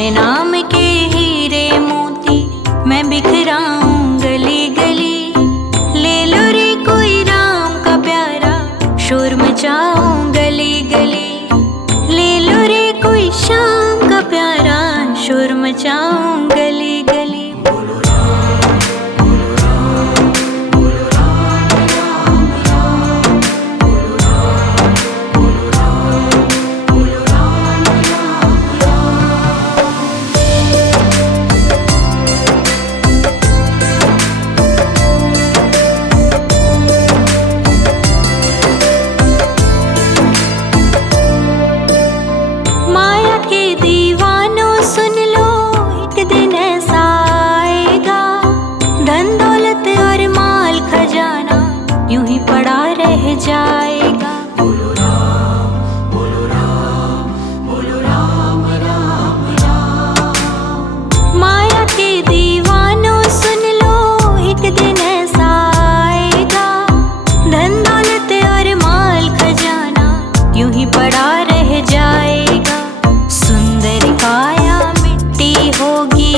कृष्ण नाम के हीरे मोती मैं बिखराऊं गली गली। ले लो रे कोई राम का प्यारा, शोर मचाऊं गली गली। ले लो रे कोई श्याम का प्यारा, शोर मचाऊं गली गली। जाएगा बोलो राम, बोलो राम, बोलो राम राम राम। माया के दीवानों सुन लो, एक दिन ऐसा आएगा, धन दौलत और माल खजाना यूं ही पड़ा रह जाएगा। सुंदर काया मिट्टी होगी,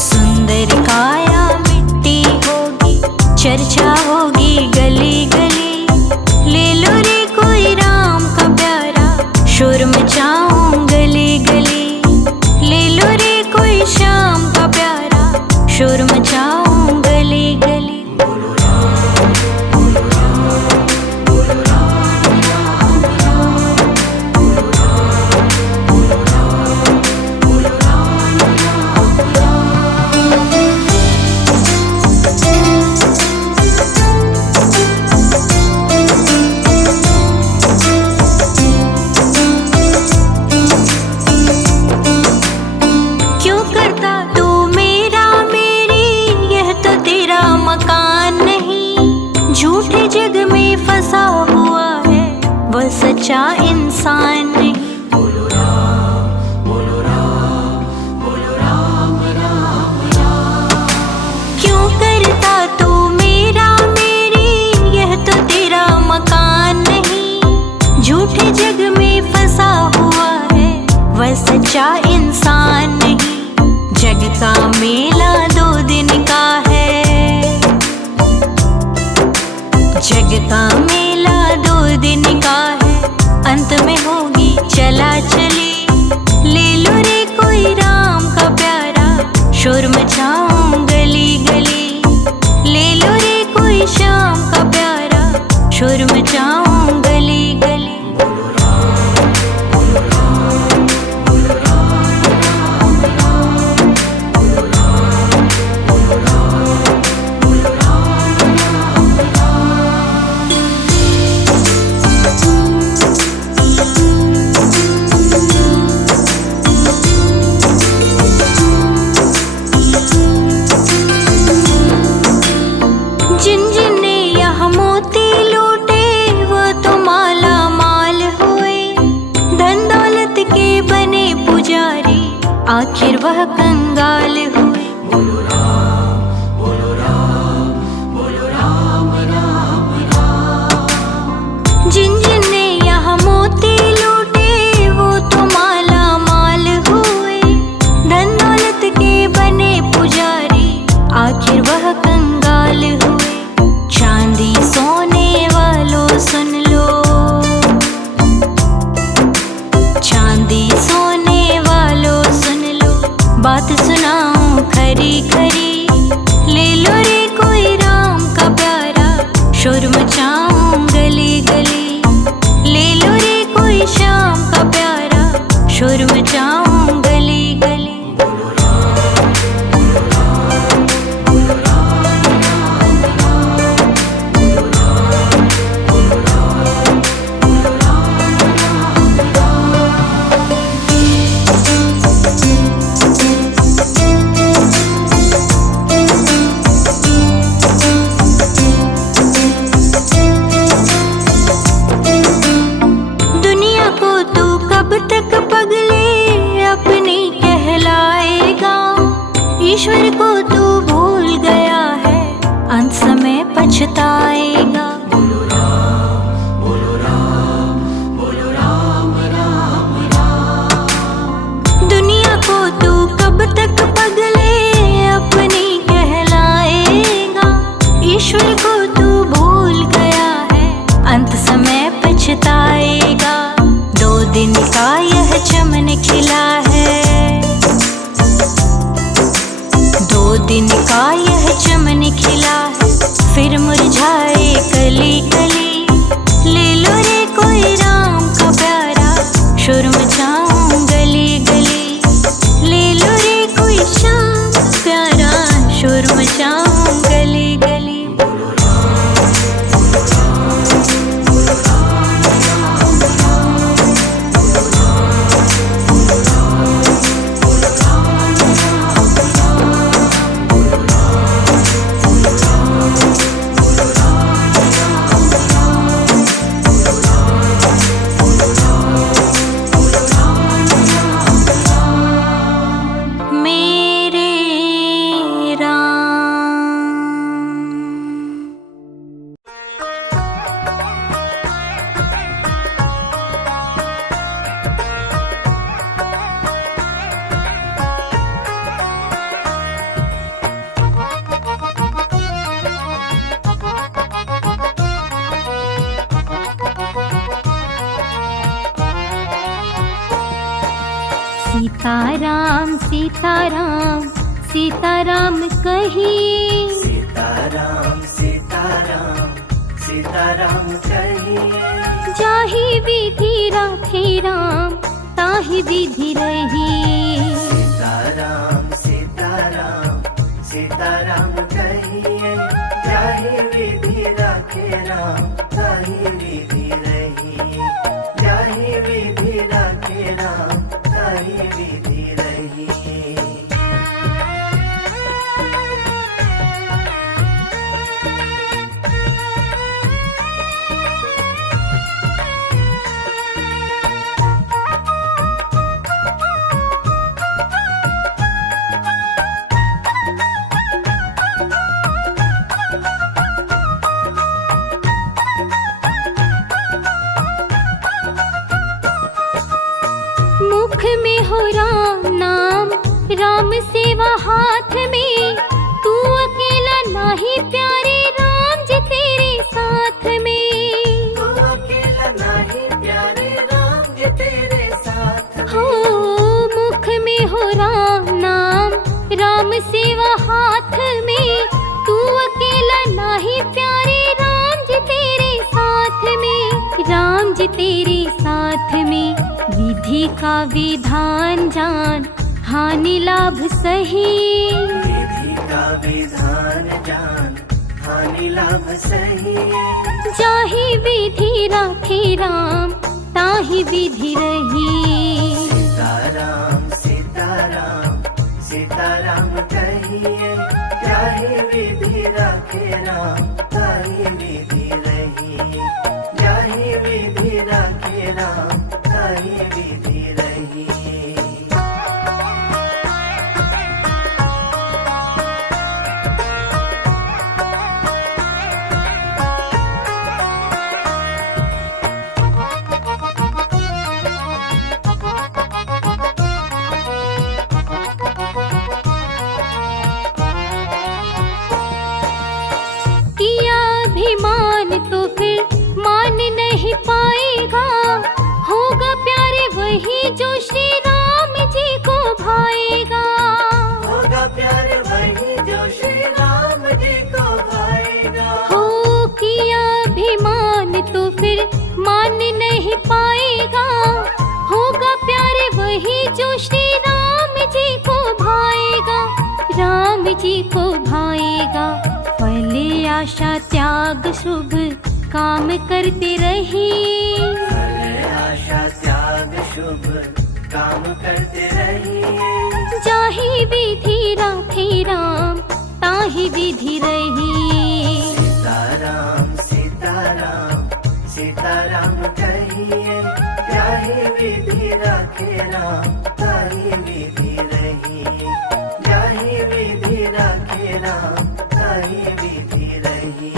सुंदर काया मिट्टी होगी, चर्चा होगी गली गली। ले लो रे कोई राम का प्यारा, शोर मचाऊं गली गली। ले लो रे कोई श्याम का प्यारा, शोर मचाऊं गली गली। झूठे जग में फंसा हुआ है वह सच्चा इंसान नहीं। बोलो राम, बोलो राम, बोलो राम राम राम। क्यों करता तू मेरा मेरी, यह तो तेरा मकान नहीं। झूठे जग में फंसा हुआ है वह सच्चा इंसान नहीं। जग का मेला 2 दिन का है, जग का मेला 2 दिन का है, अंत में होगी चला चली। ले लो रे कोई राम का प्यारा, शोर मचाऊं गली गली। ले लो रे कोई श्याम का प्यारा, शोर मचाऊं गली गली। आखिर वह कंगाल हुए। बोलो राम, बोलो राम, बोलो राम राम राम। जिन जिन ने यहाँ मोती लूटे वो तो माला माल हुए। धन दौलत के बने पुजारी, आखिर वह कंगाल हुए। चांदी सोने वालों सुन लो, चांदी सोने वालों सुन लो, बात सुनाऊं खरी खरी। ले लो रे कोई राम का प्यारा, शोर मचाऊं गली गली। ले लो रे कोई श्याम का प्यारा, शोर मचाऊं गली गली। ईश्वर को तू भूल गया है, अंत समय पछताएगा। बोलो राम, बोलो राम, बोलो राम राम राम। दिन का यह चमन खिला है, फिर मुरझाए कली कली। ले लो रे कोई राम का प्यारा, शोर मचाऊं गली गली। ले लो रे कोई श्याम का प्यारा, शोर मचाऊं गली गली। सीताराम सीताराम सीताराम कहिए, सीताराम सीताराम सीताराम कहिए। जाहि विधि राखे राम, ताहि विधि रहिए। सीताराम सीताराम सीताराम कहिए, जाहि विधि राखे राम, ताहि विधि रहिए। जाहि विधि राखे राम, ताहि विधि रहिए। मुख में हो राम नाम, राम सेवा हाथ में। तू अकेला नाही प्यारे, राम जी तेरे साथ में। तू अकेला नाही प्यारे, राम जी तेरे साथ में। हो मुख में हो राम नाम, राम सेवा हाथ में। तू अकेला नाही प्यारे, राम जी तेरे साथ में। राम जी तेरे साथ में। विधि का विधान जान, हानि लाभ सही। विधि का विधान जान, हानि लाभ सही। जाहि विधि राखे राम, ताहि विधि रही। सीताराम सीताराम सीताराम कहिए, जाहि विधि राखे राम, ताहि विधि रही। जाहि विधि राखे राम, ताहि विधि रही। किया अभिमान तो फिर मान नहीं पाएगा। होगा प्यारे वही जो श्री राम जी को भाएगा। होगा प्यारे वही जो श्री राम जी को भाएगा। हो किया अभिमान तो फिर मान नहीं पाएगा। होगा प्यारे वही जो श्री राम जी को भाएगा। राम जी को भाएगा। फल आशा त्याग शुभ काम करते रहिए। फल आशा त्याग शुभ काम करते रहिए। जाहि विधि राखे राम, ताहि विधि रहिए। सीताराम सीताराम सीताराम कहिए, जाहि विधि राखे राम, ताहि विधि रहिए। जाहि विधि राखे राम, ताहि विधि रहिए।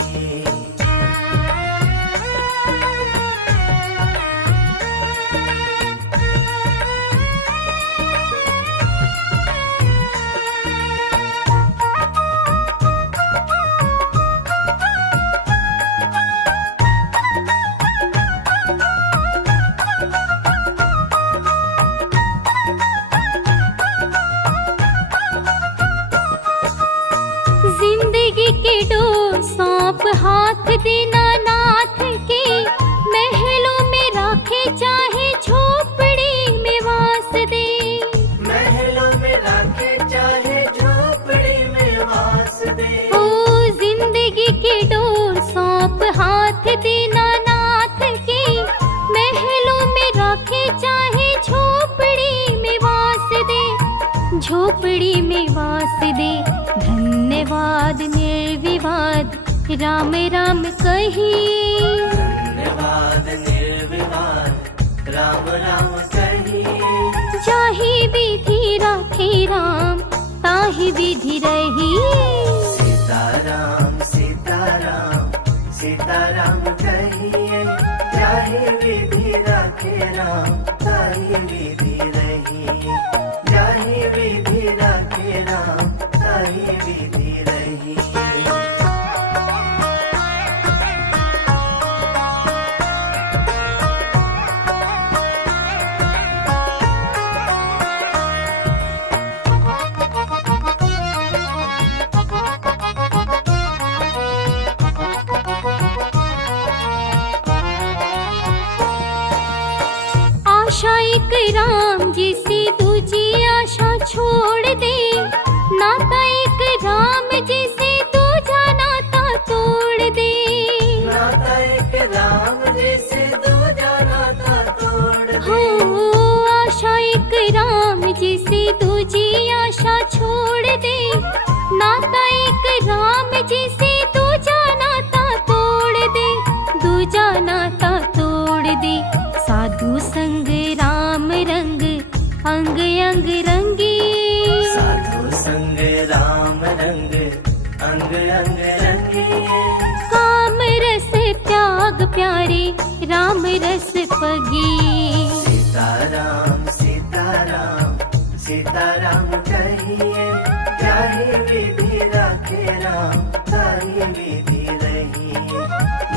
सौंप हाथ दीनानाथ के, महलों में राखे चाहे झोपड़ी में वास दे। महलों में राखे चाहे झोपड़ी में वास दे। ओ जिंदगी की डोर सौंप हाथ दीनानाथ के, महलों में राखे चाहे झोपड़ी में वास दे, झोपड़ी में वास दे। धन्यवाद निर्विवाद राम राम कहिए, धन्यवाद निर्विवाद राम राम कहिए। जाहि विधि राखे राम ताहि विधि रहिए। सीताराम सीताराम सीताराम कहिए, जाहि विधि राखे राम ताहि विधि रहिए। जाहि विधि राखे राम ताहि विधि रहिए। आशा एक राम जी से दूजी आशा छोड़ दे, नाता एक राम जी से दूजा नाता तोड़ दे। नाता एक राम जी से दूजा नाता तोड़ दे। हो आशा एक राम जी से दूजी आशा छोड़ दे, नाता एक राम जी से दूजा नाता तोड़ दे, दूजा नाता तोड़ दे। साधु संग राम रंग अंग अंग रंगी, साधु संग राम रंग अंग अंग रंगिए। काम रस त्याग प्यारे राम रस पगी। सीताराम सीताराम सीताराम कहिए, जाहि विधि राखे राम ताहि विधि रहिए।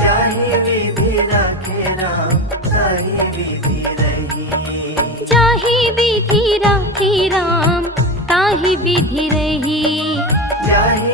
जाहि विधि राखे राम ताहि विधि रहिए। जाहि विधि राखे राम ताहि विधि रहिए। जाहि